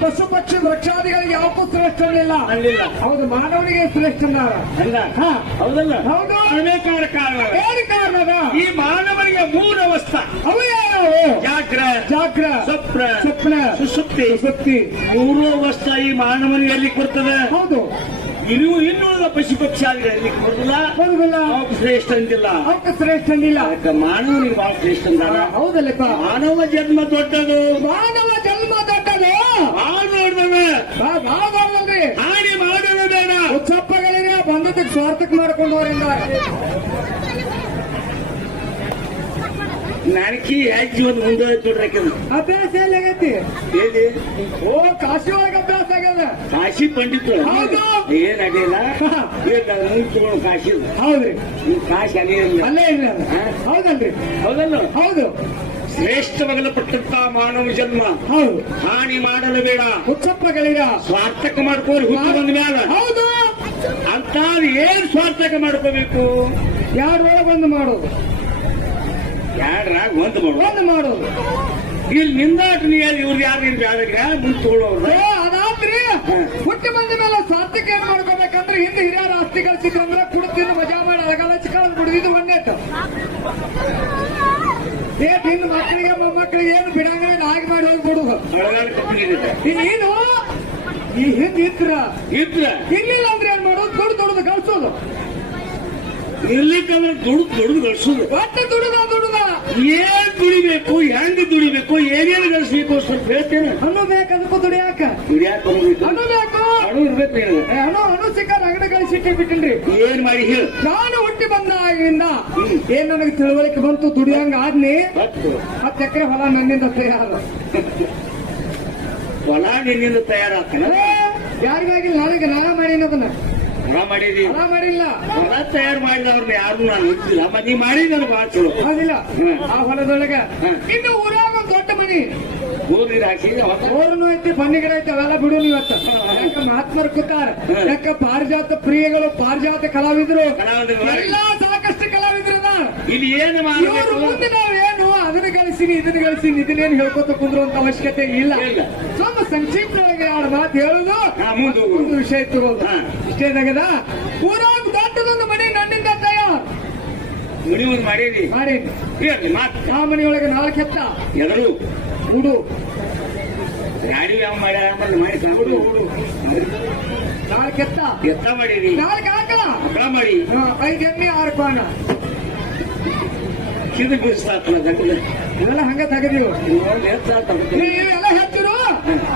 ಪಶು ಪಕ್ಷಿ ವೃಕ್ಷಾದಿಗಳಿಗೆ ಯಾವಕ್ಕೂ ಶ್ರೇಷ್ಠ ಅನ್ನಿಲ್ಲ. ಹೌದು ಮಾನವನಿಗೆ ಶ್ರೇಷ್ಠ ಅನ್ನಾರ. ಅಲ್ಲ. ಹಾ. ಹೌದಲ್ಲ? ಹೌದು. ಅನೇಕಾರ ಕಾರಣ ಏನು ಕಾರಣದ? ಈ ಮಾನವನಿಗೆ ಮೂರು ಅವಸ್ಥಾ. ಅವು ಯಾವ್ಯಾವು ಜಾಗ್ರ ಜಾಗ್ರ ಸ್ವಪ್ನ ಸ್ವಪ್ನ ಸುಸುಪ್ತಿ ಸುತ್ತಿ ಮೂರು ಅವಸ್ಥಾ ಈ ಮಾನವನಿಗೆ ಎಲ್ಲಿ ಕೊಡ್ತದೆ? ಹೌದು. ಇನ್ನು ಇನ್ನುಳಿದ ಪಶು ಪಕ್ಷಿಯಾದ್ರೆ ಎಲ್ಲಿ ಕೊಡುದಿಲ್ಲ? ಬರುದಿಲ್ಲ ಅವಕ್ಕೆ ಶ್ರೇಷ್ಠ ಅಂದಿಲ್ಲ. ಅವಕ್ಕೆ ಶ್ರೇಷ್ಠ ಅನ್ನಿಲ್ಲ ಮಾನವನಿಗೆ ಬಹಳ ಶ್ರೇಷ್ಠ ಹೌದಲ್ಲಪ್ಪ. ಮಾನವ ಜನ್ಮ ದೊಡ್ಡದು. ಮಾನವ ಜನ್ಮ ಬಾಳಲ್ರಿ ಹಾನಿ ಮಾಡೋದು ಬೇಡ ಉತ್ಸಪ್ಪಗಳಿಗೆ ಬಂದದಕ್ಕೆ ಸ್ವಾರ್ಥಕ್ಕೆ ಮಾಡ್ಕೊಂಡು ಹೋರಿಂದ ನಾನಕಿ ಹೆಜ್ಜೆ ಒಂದು ಮುಂದೆ ನೋಡ್ರಕ್ಕಿಲ್ಲ ಅಭ್ಯಾಸ ಎಲ್ಲಿ ಆಗೈತಿ? ಹೇಳಿ ಓ ಕಾಶಿ ಒಳಗೆ ಅಭ್ಯಾಸ ಆಗ್ಯದ. ಕಾಶಿ ಪಂಡಿತರು. ಹೌದು. ಏನಾಗಿಲ್ಲ ಇಲ್ಲ ಮುಂದೆ ತಗೊಂಡು ಕಾಶಿ ಹೌದ್ರಿ. ಕಾಶಿ ಅಲ್ಲೇ ಇಲ್ಲ ಅಲ್ಲೇ ಹೌದಲ್ರಿ? ಹೌದಲ್ಲ ಹೌದು. ಶ್ರೇಷ್ಠವಾಗಲ್ಪಟ್ಟಂತ ಮಾನವ ಜನ್ಮ. ಹೌದು. ಹಾನಿ ಮಾಡಲು ಬೇಡ. ಹುಚ್ಚಪ್ಪಗಳಿಗ ಸ್ವಾರ್ಥಕ ಮಾಡ್ಕೋರಿ ಹುಚ್ಚು ಬಂದ ಮೇಲೆ ಹೌದು. ಅಂತ ಏನ್ ಸ್ವಾರ್ಥಕ ಮಾಡ್ಕೋಬೇಕು? ಯಾರೊಳಗೆ ಒಂದು ಮಾಡೋದು. ಯಾರಾಗ ಒಂದು ಮಾಡು ಒಂದು ಮಾಡೋದು. ಇಲ್ಲಿ ನಿಂದಾಟ ನೀ ಇವ್ರು ಯಾರು ನೀನ್ ಬ್ಯಾಡಗ ಮುಂದೆ ತಗೊಳ್ಳೋರು? ಅದಾದ್ರಿ. ಹುಟ್ಟಿ ಬಂದ ಮೇಲೆ ಸ್ವಾರ್ಥಕ್ಕೆ ಏನ್ ಮಾಡ್ಕೋಬೇಕಂದ್ರೆ ಏ ನಿನ್ನ ಮಕ್ಕಳಿಗೆ ಮೊಮ್ಮಕ್ಕಳಿಗೆ ಏನು ಬಿಡಂಗಿಲ್ಲ ನಾಯಿ ಮಾಡಿ ಹೋಗಿ ಬಿಡುದು ಈ ನೀನು ಈ ಹಿಂದ್ ಇದ್ರ. ಇದ್ರ? ಇರ್ಲಿಲ್ಲ ಅಂದ್ರೆ ಏನ್ ಮಾಡೋದು? ದುಡ್ಡು ದುಡ್ದು ಕಳ್ಸೋದು ಇರ್ಲಿಕ್ಕಂದ್ರೆ ದುಡ್ಡು ದುಡ್ದು ಕಳ್ಸೋದು ಒಟ್ಟು ದುಡುದ ದುಡುದ ಏನ್ ದುಡಿಬೇಕು? ಹೆಂಗ್ ದುಡಿಬೇಕು? ಏನೇನ್ ಗಳಿಸ್ಬೇಕು ಸ್ವಲ್ಪ ಹೇಳ್ತೇನೆ. ಹಣ್ಣು ಬೇಕದಕ್ಕೂ ದುಡಿಯಾಕ. ದುಡಿಯಾಕ ಹಣ್ಣು ಬೇಕು. ಹಣ್ಣು ಇರ್ಬೇಕು ಹಣ್ಣು ಹಣ್ಣು ಹಣ್ಣು ಸಿಕ್ಕ ಬಿಟ್ಟಿಲ್ರಿ. ಬಿಟ್ಟಿನ್ರಿ ಏನ್ ಮಾಡಿ ಹೇಳು. ನಾನು ಹುಟ್ಟಿ ಬಂದಾಗಿಂದ ಏನ್ ನನಗೆ ತಿಳುವಳಿಕೆ ಬಂತು? ದುಡಿಯಂಗ ಆದ್ನಿ. ಹತ್ತು ಎಕರೆ ಹೊಲ ನನ್ನಿಂದ ತಯಾರ. ಹೊಲ ನಿನ್ನಿಂದ ತಯಾರಾಗ್ತಾನ? ಯಾರಿಗಾಗಿಲ್ಲ? ನನಗೆ ನಾನ ಮಾಡಿನ ಅದನ್ನ. ಹೊಲ ಮಾಡಿದಿ? ಹೊಲ ಮಾಡಿಲ್ಲ. ಹೊಲ ತಯಾರು ಮಾಡಿದವ್ರನ್ನ ಯಾರು ನಾನು ಗೊತ್ತಿಲ್ಲ ಮನಿ ನೀ ಮಾಡಿ ನನಗೆ ಬಾಳ ಚಲೋ. ಆ ಹೊಲದೊಳಗ ಇನ್ನು ಊರಾಗ ಒಂದ್ ದೊಡ್ಡ ಮನಿ. ಹಾಕಿ ಊರನು ಐತಿ ಬನ್ನಿ ಗಿಡ ಐತಿ ಅವೆಲ್ಲ ಬಿಡು ಇವತ್ತು. ಯಾಕ ಮಹಾತ್ಮರು ಕೂತಾರ? ಯಾಕ ಪಾರಿಜಾತ ಪ್ರಿಯಗಳು ಪಾರಿಜಾತ ಕಲಾವಿದರು? ಎಲ್ಲಾ ಸಾಕಷ್ಟು ಕಲಾವಿದ್ರು. ಇಲ್ಲಿ ಏನು ಮುಂದೆ ನಾವೇನು ಅದನ್ನ ಕಲಸಿನಿ ಇದನ್ನ ಗಳಿಸಿನಿ ಇದನ್ನೇನು ಹೇಳ್ಕೊತ ಕುಂದ್ರುವಂತ ಅವಶ್ಯಕತೆ ಇಲ್ಲ. ಸ್ವಲ್ಪ ಸಂಕ್ಷಿಪ್ತವಾಗಿ ಎರಡು ಮಾತು ಹೇಳುದು. ಒಂದು ವಿಷಯ ಇತ್ತು. ಇಷ್ಟೇ ನಗದ ಊರಾಗ ದೊಡ್ಡದೊಂದು ಮನೆ ನನ್ನಿಂದ ಮಾಡಿ ಮನಿ ಒಂದು ಮಾಡೀನಿ ಆ ಮನೆಯೊಳಗೆ ನಾಲ್ಕು ಹೆತ್ತ ಎದರು ಹುಡು ಗಾಡಿ ಯಾವ ಮಾಡ್ಯಾರ ಮಾಡಿ ಸಾಕು. ಹುಡು ನಾಲ್ಕು ಹೆತ್ತ ಎತ್ತ ಮಾಡಿರಿ. ನಾಲ್ಕು ಹಾಕಲ ಹಗ್ಗ ಮಾಡಿ. ಐದು ಎಮ್ಮೆ ಆರು ಪಾನ. ಕಿದು ಬೀಸ್ತಾತಲ್ಲ ಗಂಟಲು. ಇವೆಲ್ಲ ಹಂಗ ತೆಗದೀವಿ ಎತ್ತ ಎಲ್ಲ ಹೆಚ್ಚಿರು.